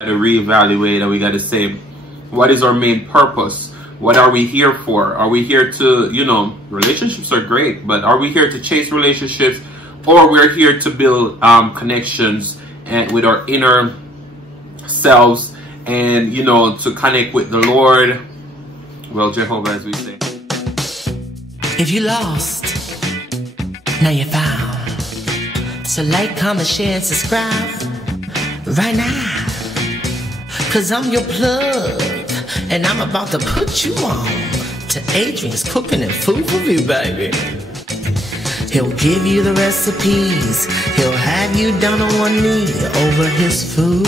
To reevaluate, and we got to say, what is our main purpose? What are we here for? Are we here to, you know, relationships are great, but are we here to chase relationships, or we're here to build connections and with our inner selves, and, you know, to connect with the Lord? Well, Jehovah, as we say. If you lost, now you're found. So like, comment, share, and subscribe right now. Cause I'm your plug, and I'm about to put you on to Adrian's Cooking and Food Review, baby. He'll give you the recipes, he'll have you down on one knee over his food.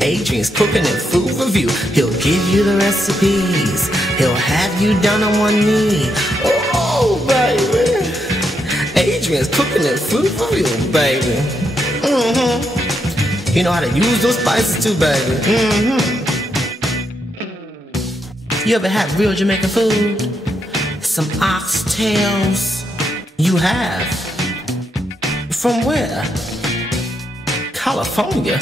Adrian's Cooking and Food Review, he'll give you the recipes, he'll have you down on one knee. Oh, baby. Adrian's Cooking and Food Review, baby. You know how to use those spices too, baby. You ever had real Jamaican food? Some oxtails? You have? From where? California?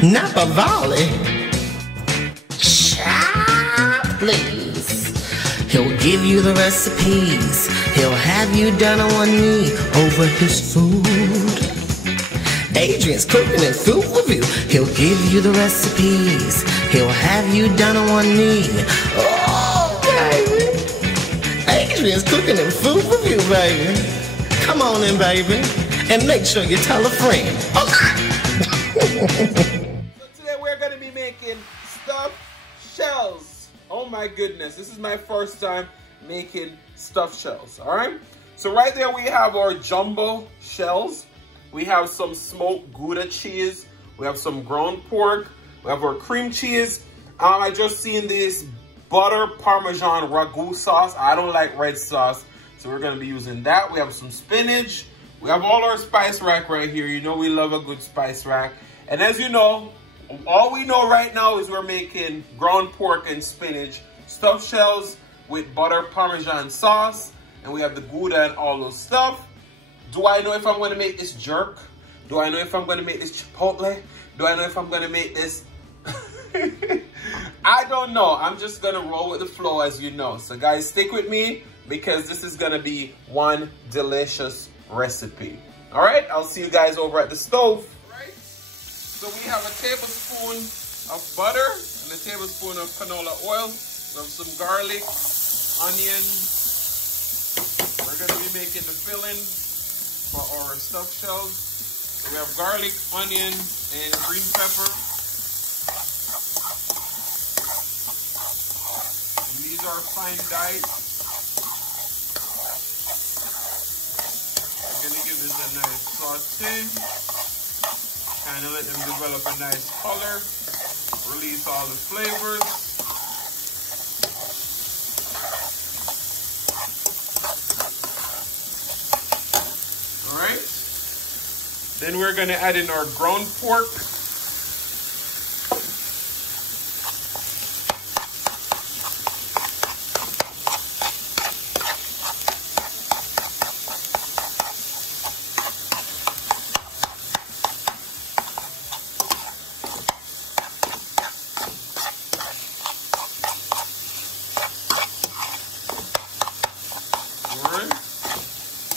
Napa Valley? Child, please. He'll give you the recipes. He'll have you down on one knee over his food. Adrian's Cooking and Food Review, he'll give you the recipes, he'll have you down on one knee. Oh, baby. Adrian's Cooking and Food Review, baby. Come on in, baby, and make sure you tell a friend. Okay. So today we're going to be making stuffed shells. Oh my goodness, this is my first time making stuffed shells, all right? So right there we have our jumbo shells. We have some smoked Gouda cheese. We have some ground pork. We have our cream cheese. I just seen this butter Parmesan ragu sauce. I don't like red sauce, so we're gonna be using that. We have some spinach. We have all our spice rack right here. You know we love a good spice rack. And as you know, all we know right now is we're making ground pork and spinach stuffed shells with butter Parmesan sauce. And we have the Gouda and all those stuff. Do I know if I'm going to make this jerk? Do I know if I'm going to make this chipotle? Do I know if I'm going to make this? I don't know. I'm just going to roll with the flow, as you know. So guys, stick with me because this is going to be one delicious recipe. All right, I'll see you guys over at the stove. All right, so we have a tablespoon of butter and a tablespoon of canola oil. We have some garlic, onion. We're going to be making the filling for our stuffed shells. So we have garlic, onion, and green pepper. And these are fine diced. We're gonna give this a nice saute. Kind of let them develop a nice color. Release all the flavors. Alright, then we're going to add in our ground pork.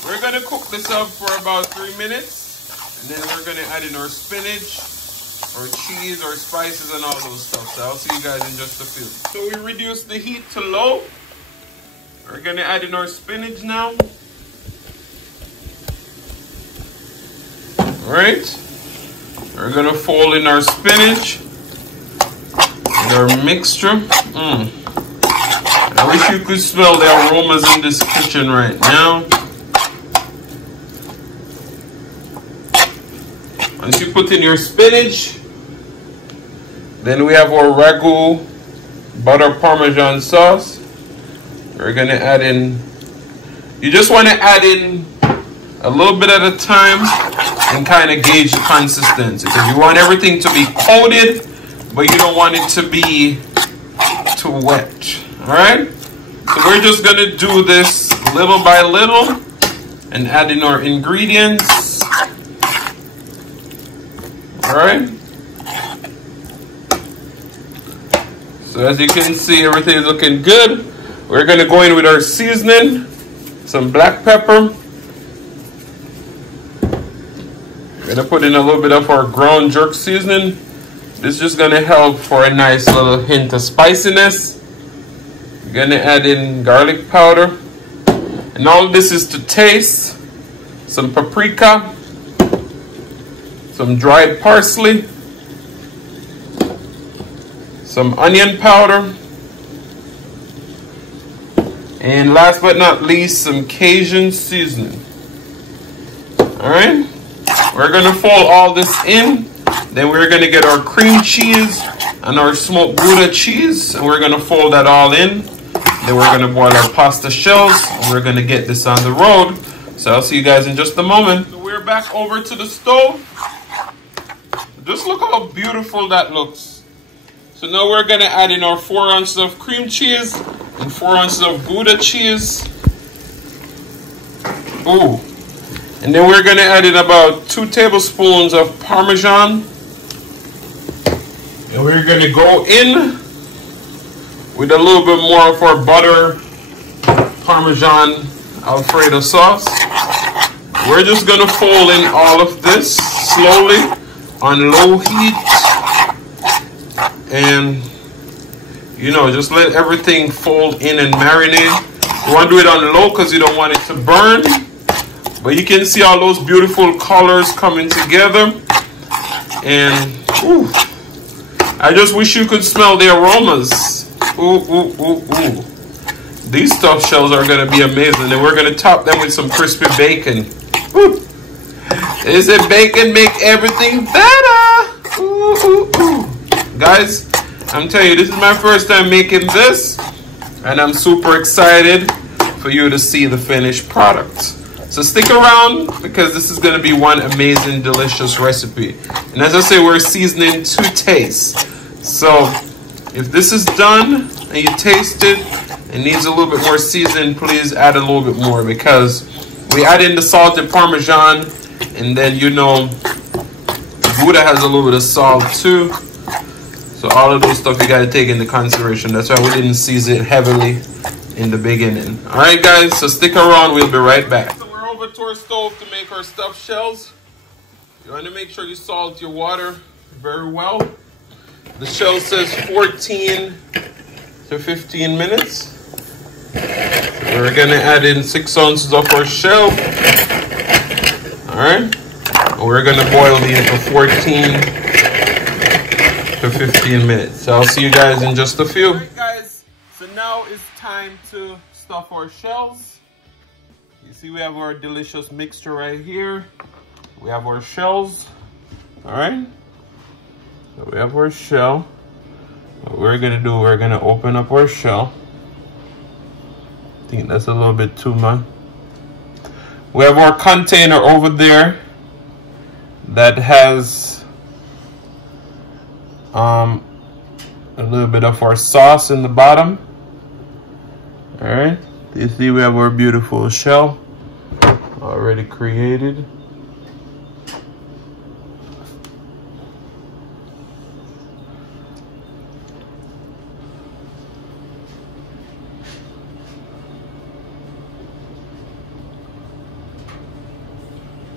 We're going to cook this up for about 3 minutes, and then we're going to add in our spinach, our cheese, our spices, and all those stuff. So I'll see you guys in just a few. So we reduce the heat to low. We're going to add in our spinach now. All right. We're going to fold in our spinach and our mixture. I wish you could smell the aromas in this kitchen right now. Once you put in your spinach, then we have our ragu butter Parmesan sauce. We're gonna add in, you just want to add in a little bit at a time and kind of gauge the consistency, because you want everything to be coated, but you don't want it to be too wet. All right, so we're just gonna do this little by little and add in our ingredients. All right, So as you can see, everything is looking good. We're gonna go in with our seasoning, some black pepper. We're gonna put in a little bit of our ground jerk seasoning. This is just gonna help for a nice little hint of spiciness. We're gonna add in garlic powder. And all this is to taste. Some paprika, some dried parsley, some onion powder, and last but not least, some Cajun seasoning. Alright, we're gonna fold all this in. Then we're gonna get our cream cheese and our smoked Gouda cheese, and we're gonna fold that all in. Then we're gonna boil our pasta shells, and we're gonna get this on the road. So I'll see you guys in just a moment. So we're back over to the stove. Just look how beautiful that looks. So now we're gonna add in our 4 ounces of cream cheese and 4 ounces of Gouda cheese. Ooh. And then we're gonna add in about 2 tablespoons of Parmesan. And we're gonna go in with a little bit more of our butter, Parmesan, Alfredo sauce. We're just gonna fold in all of this slowly on low heat, and you know, just let everything fold in and marinate. You want to do it on low because you don't want it to burn, but you can see all those beautiful colors coming together. And ooh, I just wish you could smell the aromas. Ooh, ooh, ooh, ooh. These stuffed shells are going to be amazing. And we're going to top them with some crispy bacon. Ooh. They said bacon make everything better. Ooh, ooh, ooh. Guys, I'm telling you, this is my first time making this. And I'm super excited for you to see the finished product. So stick around because this is going to be one amazing, delicious recipe. And as I say, we're seasoning to taste. So if this is done and you taste it, it needs a little bit more seasoning, please add a little bit more, because we add in the salt and Parmesan, and then you know Gouda has a little bit of salt too. So all of those stuff you got to take into consideration. That's why we didn't season it heavily in the beginning. Alright guys, so stick around, we'll be right back. So we're over to our stove to make our stuffed shells. You want to make sure you salt your water very well. The shell says 14 to 15 minutes. We're gonna add in 6 ounces of our shell. Alright. We're gonna boil these for 14 to 15 minutes. So I'll see you guys in just a few. Alright guys, so now it's time to stuff our shells. You see we have our delicious mixture right here. We have our shells. Alright. So we have our shell. What we're gonna do, we're gonna open up our shell. I think that's a little bit too much. We have our container over there that has a little bit of our sauce in the bottom. Alright, you see we have our beautiful shell already created.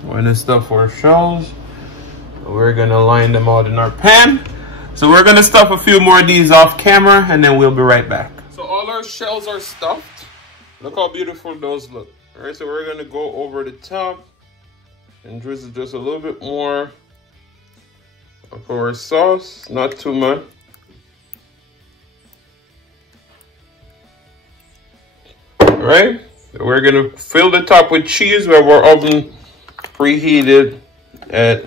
We're gonna stuff our shells. We're gonna line them out in our pan. So we're gonna stuff a few more of these off camera, and then we'll be right back. So all our shells are stuffed. Look how beautiful those look. All right, so we're gonna go over the top and drizzle just a little bit more of our sauce, not too much. All right, so we're gonna fill the top with cheese. We have our oven preheated at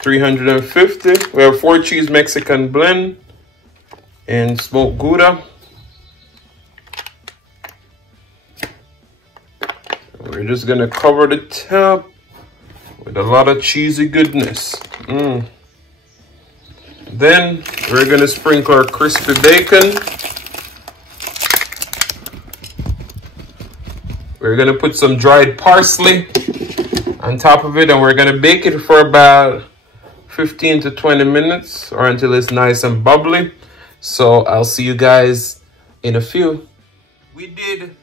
350. We have 4 cheese Mexican blend and smoked Gouda. We're just gonna cover the top with a lot of cheesy goodness. Then we're gonna sprinkle our crispy bacon. We're gonna put some dried parsley on top of it, and we're gonna bake it for about 15 to 20 minutes or until it's nice and bubbly. So I'll see you guys in a few. We did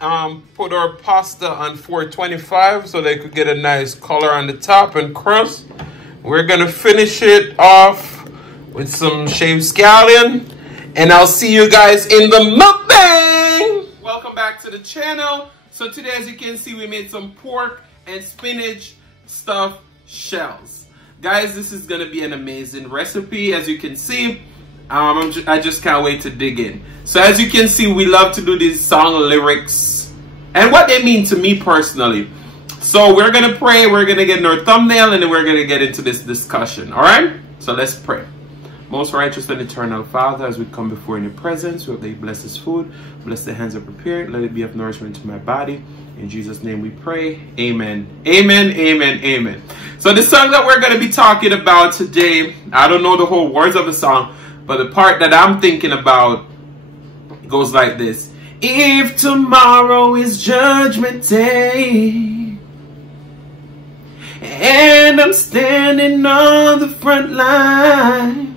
put our pasta on 425 so they could get a nice color on the top and crust. We're gonna finish it off with some shaved scallion, and I'll see you guys in the mukbang. Welcome back to the channel. So today, as you can see, we made some pork and spinach stuffed shells. Guys, this is gonna be an amazing recipe. As you can see, I just can't wait to dig in. So as you can see, we love to do these song lyrics and what they mean to me personally. So we're gonna pray, we're gonna get in our thumbnail, and then we're gonna get into this discussion. All right, so let's pray. Most righteous and eternal Father, as we come before in your presence, we hope that you bless this food, bless the hands that prepare it, let it be of nourishment to my body. In Jesus' name we pray, amen. Amen, amen, amen. So the song that we're gonna be talking about today, I don't know the whole words of the song, but the part that I'm thinking about goes like this. If tomorrow is judgment day, and I'm standing on the front line,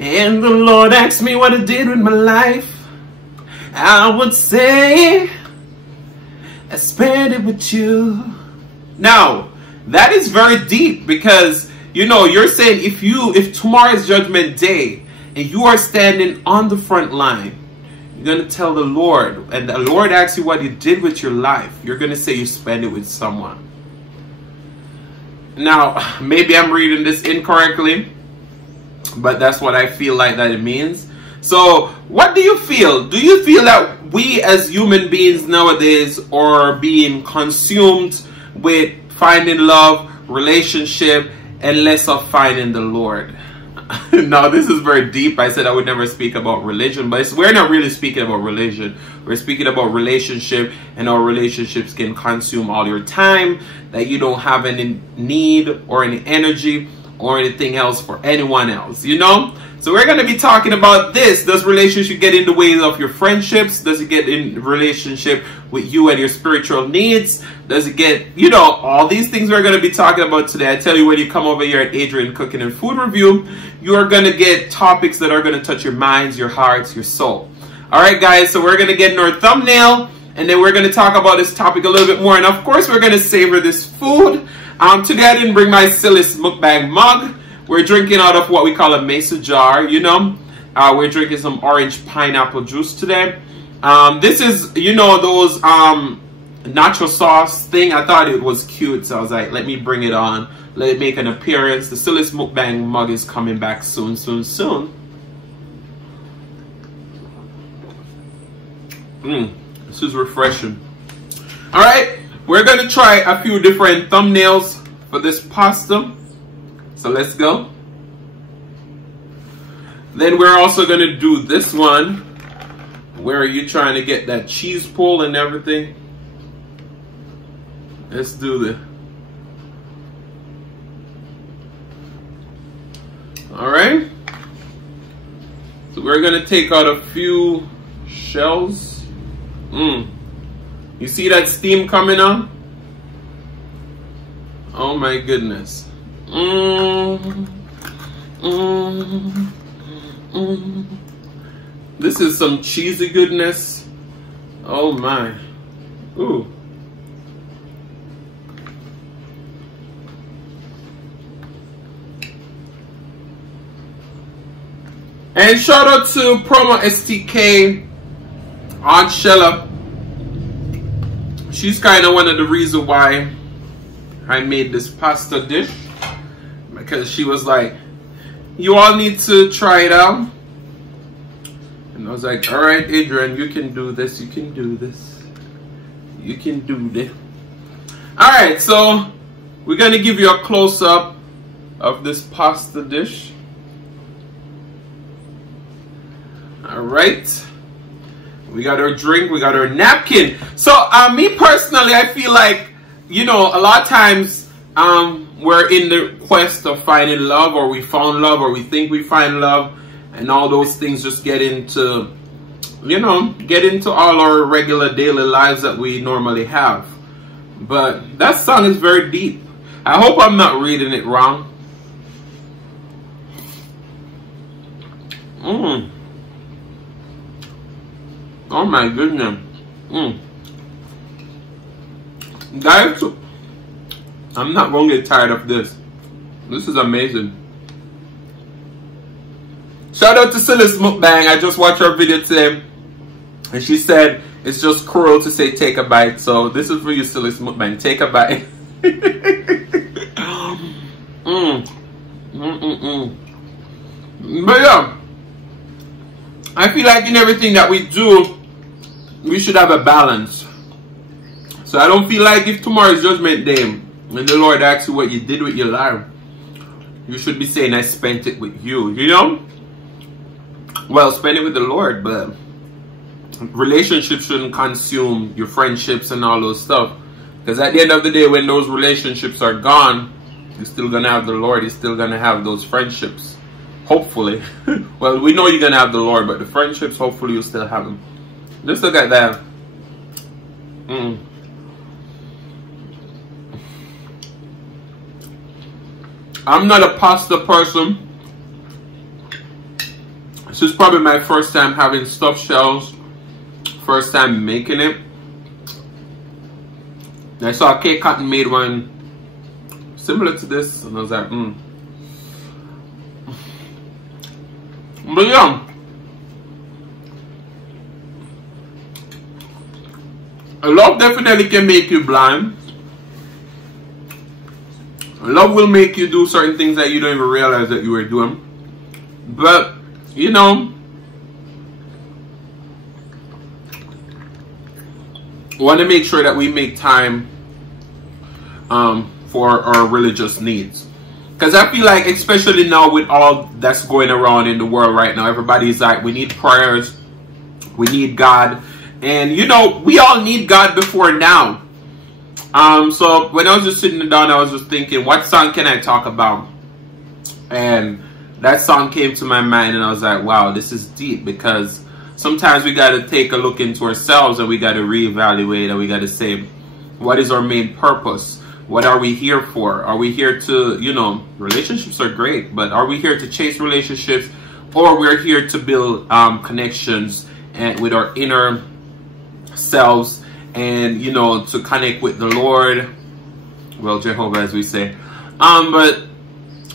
and the Lord asked me what I did with my life, I would say, I spent it with you. Now, that is very deep because, you know, you're saying if tomorrow is judgment day and you are standing on the front line, you're going to tell the Lord, and the Lord asks you what you did with your life, you're going to say you spent it with someone. Now, maybe I'm reading this incorrectly, but that's what I feel like that it means. So what do you feel? Do you feel that we as human beings nowadays are being consumed with finding love, relationship, and less of finding the Lord? Now, this is very deep. I said I would never speak about religion, but we're not really speaking about religion. We're speaking about relationship, and our relationships can consume all your time, that you don't have any need or any energy or anything else for anyone else, you know? So we're going to be talking about this. Does relationship get in the way of your friendships? Does it get in relationship with you and your spiritual needs? Does it get, you know, all these things we're going to be talking about today. I tell you, when you come over here at Adrian Cooking and Food Review, you are going to get topics that are going to touch your minds, your hearts, your soul. All right, guys, so we're going to get in our thumbnail, and then we're going to talk about this topic a little bit more. And of course, we're going to savor this food. Today I didn't bring my silly mukbang mug. We're drinking out of what we call a mesa jar, you know. We're drinking some orange pineapple juice today. This is, you know, those nacho sauce thing. I thought it was cute, so I was like, let me bring it on. Let it make an appearance. The silly mukbang mug is coming back soon, soon, soon. This is refreshing. All right, we're going to try a few different thumbnails for this pasta. So let's go. Then we're also going to do this one where you're trying to get that cheese pull and everything. Let's do this. All right. So we're going to take out a few shells. You see that steam coming on? Oh my goodness. This is some cheesy goodness. Oh my. Ooh. And shout out to Promo STK Aunt Shella. She's kind of one of the reasons why I made this pasta dish, because she was like, you all need to try it out. And I was like, all right, Adrian, you can do this, you can do this, you can do this. All right, so we're gonna give you a close-up of this pasta dish. All right, we got our drink, we got our napkin. So me personally, I feel like, you know, a lot of times we're in the quest of finding love, or we found love, or we think we find love, and all those things just get into, you know, get into all our regular daily lives that we normally have. But that song is very deep. I hope I'm not reading it wrong. Oh my goodness. Guys, I'm not going to get tired of this. This is amazing. Shout out to Silly's Mukbang. I just watched her video today. And she said, it's just cruel to say take a bite. So this is for you, Silly's Mukbang. Take a bite. But yeah, I feel like in everything that we do, we should have a balance. So I don't feel like if tomorrow is Judgment Day and the Lord asks you what you did with your life, you should be saying I spent it with you, you know? Well, spend it with the Lord, but relationships shouldn't consume your friendships and all those stuff. Because at the end of the day, when those relationships are gone, you're still going to have the Lord. You're still going to have those friendships. Hopefully. Well, we know you're going to have the Lord, but the friendships, hopefully you'll still have them. Just look at that. I'm not a pasta person. This is probably my first time having stuffed shells. First time making it. I saw Kate Cotton made one similar to this, and I was like, But yeah, love definitely can make you blind. Love will make you do certain things that you don't even realize that you were doing. But, you know, want to make sure that we make time for our religious needs. Because I feel like, especially now with all that's going around in the world right now, everybody's like, we need prayers, we need God. And, you know, we all need God before now. So when I was just sitting down, I was just thinking, what song can I talk about? And that song came to my mind, and I was like, wow, this is deep. Because sometimes we got to take a look into ourselves, and we got to reevaluate, and we got to say, what is our main purpose? What are we here for? Are we here to, you know, relationships are great, but are we here to chase relationships, or we're here to build connections and with our inner selves, and, you know, to connect with the Lord, well, Jehovah, as we say. But,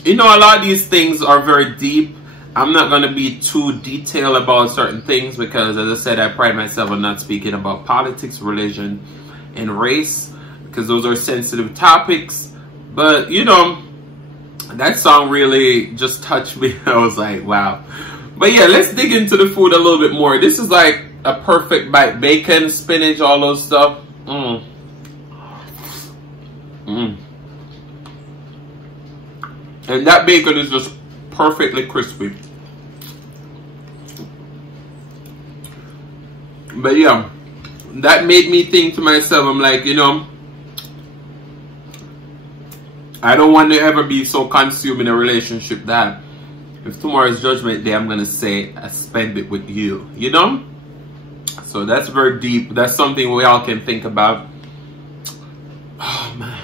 you know, a lot of these things are very deep. I'm not going to be too detailed about certain things because, as I said, I pride myself on not speaking about politics, religion, and race, because those are sensitive topics. But, you know, that song really just touched me. I was like, wow. But yeah, let's dig into the food a little bit more. This is like a perfect bite. Bacon, spinach, all those stuff. And that bacon is just perfectly crispy. But yeah, that made me think to myself, I'm like, you know, I don't want to ever be so consumed in a relationship that if tomorrow's Judgment Day, I'm going to say, I spend it with you, you know? So that's very deep. That's something we all can think about. Oh, man.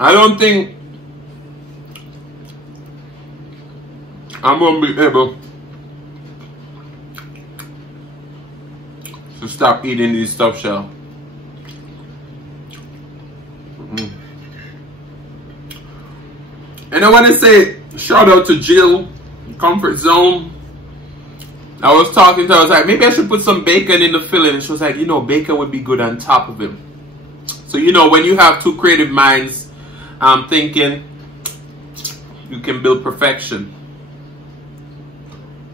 I don't think I'm going to be able to stop eating these stuffed shells. And I want to say shout out to Jill, Comfort Zone. I was talking to her, I was like, maybe I should put some bacon in the filling. And she was like, you know, bacon would be good on top of it. So, you know, when you have two creative minds thinking, you can build perfection.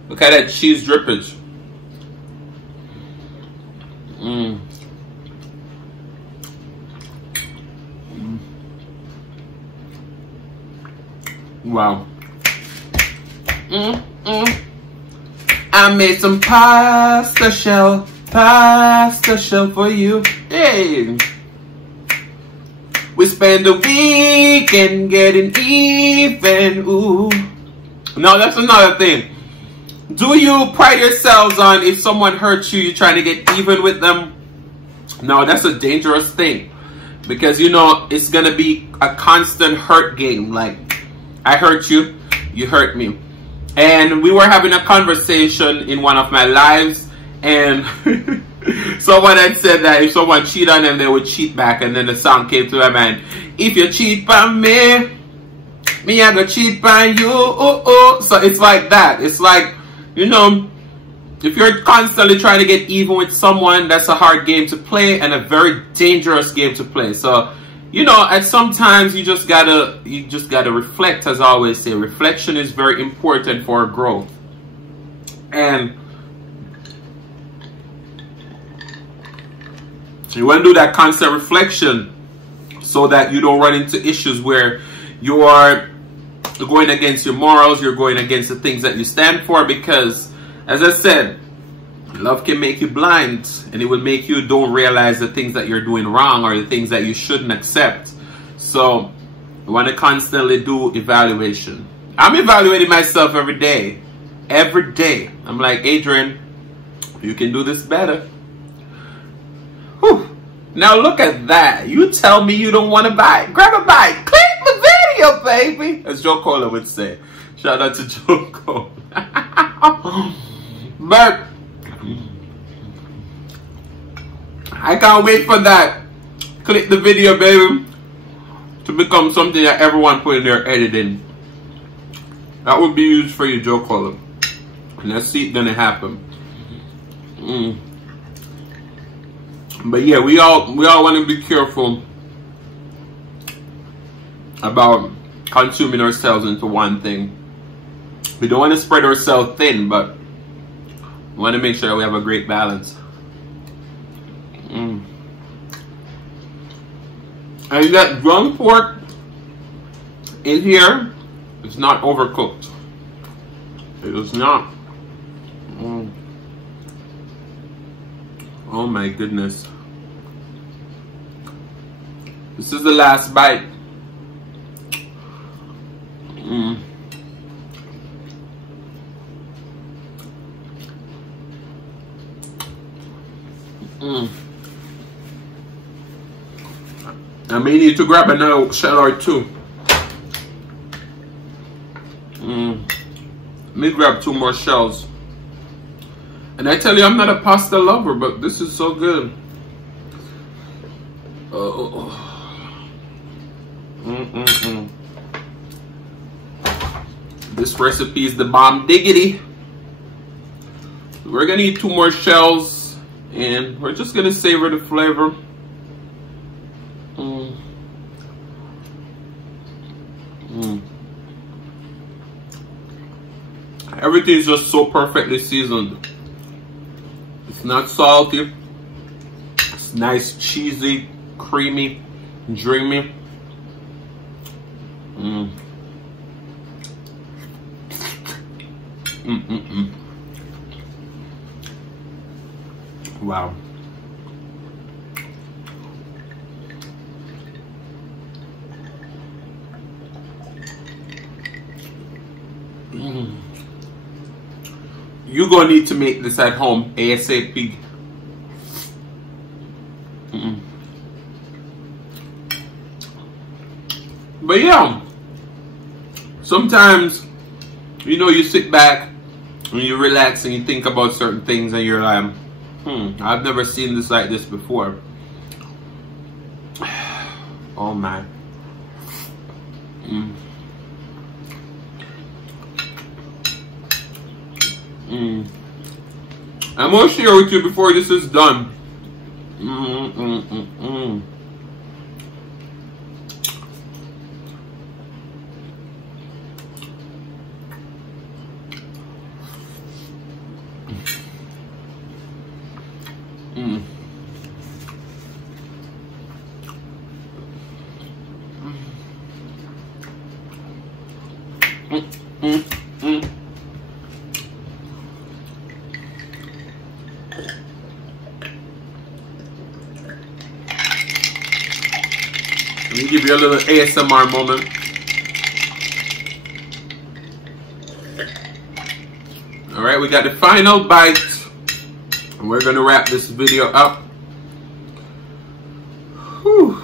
Look at that cheese drippage. Wow. I made some pasta shell for you. Hey. We spend the weekend getting even. Ooh. Now that's another thing. Do you pride yourselves on if someone hurts you, you're trying to get even with them? No, that's a dangerous thing. Because, you know, it's going to be a constant hurt game. Like, I hurt you, you hurt me. And we were having a conversation in one of my lives. And someone had said that if someone cheat on them, they would cheat back. And then the song came to my mind. If you cheat on me, I go cheat on you. So it's like that. It's like, you know, if you're constantly trying to get even with someone, that's a hard game to play and a very dangerous game to play. So, you know, at sometimes you just gotta reflect, as I always say. Reflection is very important for growth. And so you want to do that constant reflection so that you don't run into issues where you are going against your morals, you're going against the things that you stand for, because, as I said, love can make you blind, and it will make you don't realize the things that you're doing wrong or the things that you shouldn't accept. So, you want to constantly do evaluation. I'm evaluating myself every day. Every day. I'm like, Adrian, you can do this better. Whew. Now look at that. You tell me you don't want to bite. Grab a bite. Click the video, baby. As Joe Cola would say. Shout out to Joe Cola. But I can't wait for that. Click the video, baby, to become something that everyone put in their editing. That would be used for you, Joe Cola. And let's see it gonna happen. But yeah, we all want to be careful about consuming ourselves into one thing. We don't want to spread ourselves thin, but we want to make sure that we have a great balance. And that ground pork in here is not overcooked. It is not. Oh my goodness. This is the last bite. I may need to grab another shell or two. Let me grab 2 more shells. And I tell you, I'm not a pasta lover, but this is so good. This recipe is the bomb diggity. We're gonna eat 2 more shells, and we're just gonna savor the flavor. Everything's just so perfectly seasoned. It's not salty. It's nice, cheesy, creamy, dreamy. Wow. You're gonna need to make this at home ASAP. But yeah, sometimes, you know, you sit back and you relax and you think about certain things and you're like, I've never seen this like this before. Oh my. I'm gonna share with you before this is done. Let me give you a little ASMR moment. Alright, right, we got the final bite. And we're gonna wrap this video up. Whew.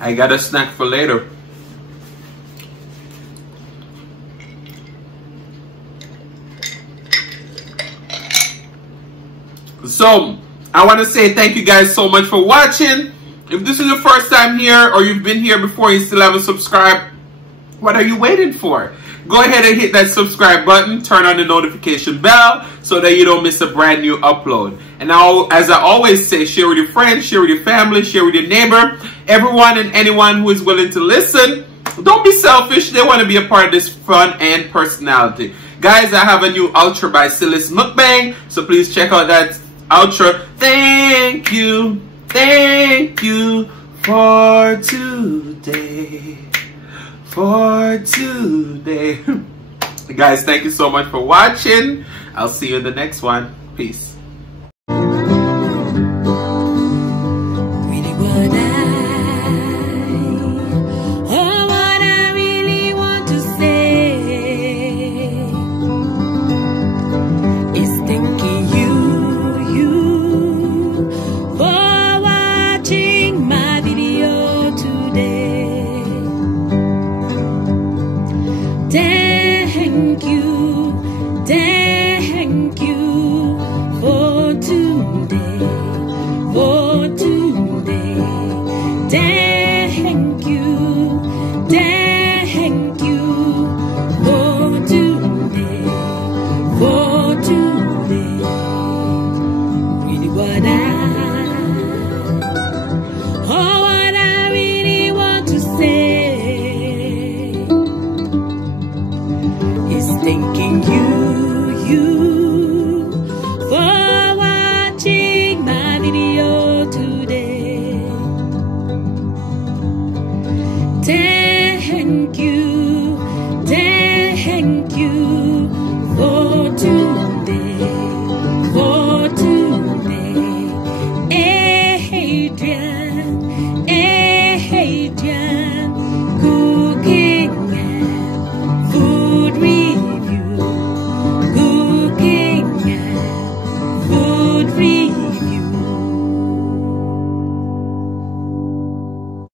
I got a snack for later. So, I want to say thank you guys so much for watching. If this is your first time here or you've been here before and you still haven't subscribed, what are you waiting for? Go ahead and hit that subscribe button, turn on the notification bell so that you don't miss a brand new upload. And now, as I always say, share with your friends, share with your family, share with your neighbor, everyone and anyone who is willing to listen. Don't be selfish. They want to be a part of this fun and personality. Guys, I have a new outro by Silis Mukbang, so please check out that outro. Thank you for today. Guys, thank you so much for watching. I'll see you in the next one. Peace. Thanking you.